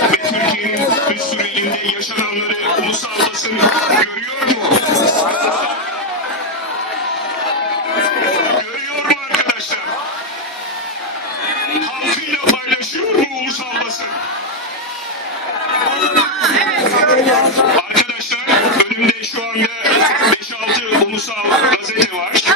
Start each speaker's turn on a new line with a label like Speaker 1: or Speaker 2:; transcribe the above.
Speaker 1: ve Türkiye'nin bir sürü ilinde yaşananları ulusal basın görüyor mu? Görüyor mu arkadaşlar? Halkıyla paylaşıyor mu ulusal basın? Arkadaşlar önümde şu anda 5-6 ulusal gazete var.